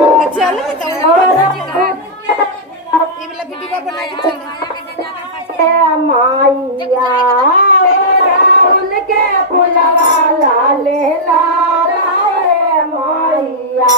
चलो ये वाला वीडियो बना के चल माइया राहुल के फुलवा लाले लाल माइया